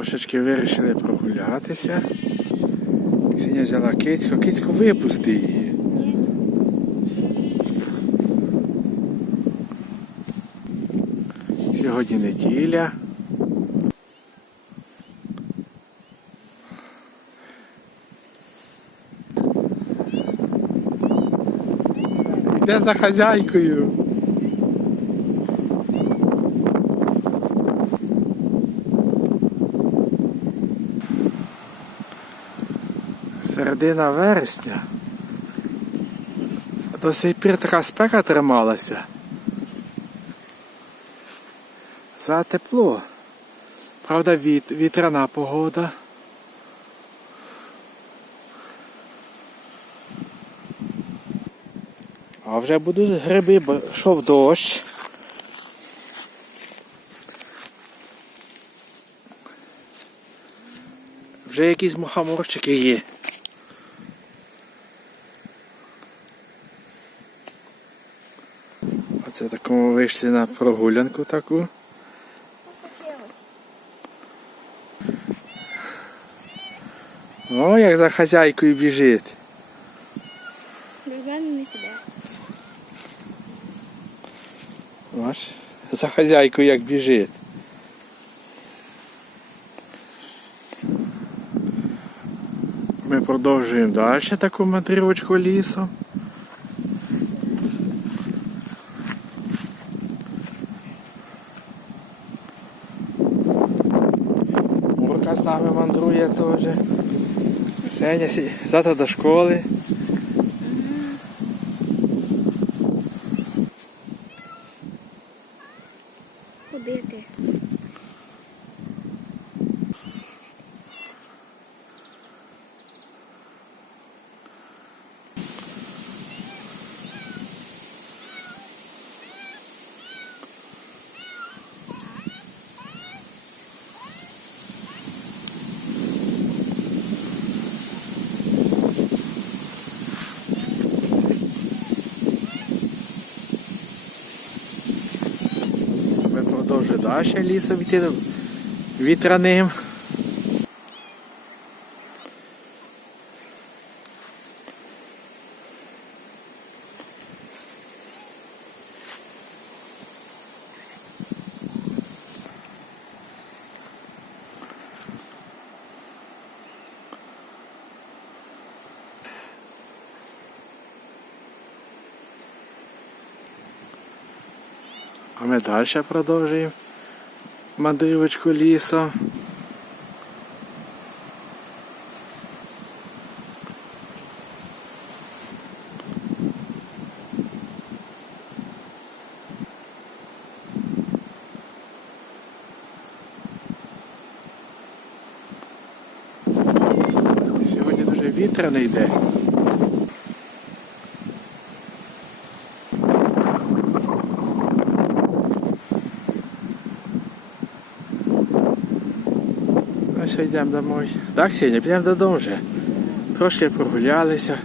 Трошечки вирішили прогулятися. Сіня взяла кицьку, кицьку випусти її. Сьогодні неділя. Йде за хазяйкою. Середина вересня. До сих пір така спека трималася. За тепло. Правда, віт, вітряна погода. А вже будуть гриби, бо йшов дощ. Вже якісь мухоморчики є. Оце такому вийшли на прогулянку таку. О, як за хазяйкою біжить. Без мене не піде. Бач, за хазяйкою як біжить. Ми продовжуємо далі таку мандрівочку лісом. Мурка з нами мандрує теж. Сеня завтра до школи. Ми продовжуємо далі лісом йти вітряним. А ми далі продовжуємо мандрівочку лісом. Сьогодні дуже вітряний день. Що, йдемо домой. Так, Сеня, підемо додому вже. Трошки прогулялися.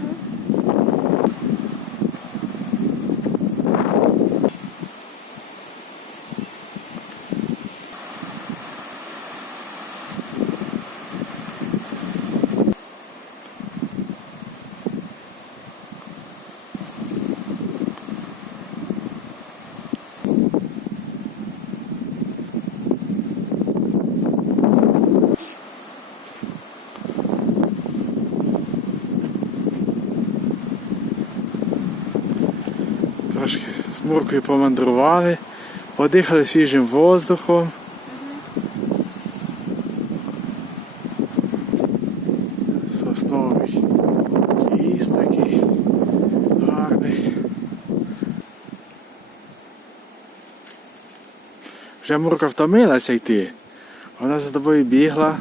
Трошки з Муркою помандрували, подихали свіжим воздухом. Сосновий ліс такий гарний. Вже Мурка втомилася йти. Вона за тобою бігла.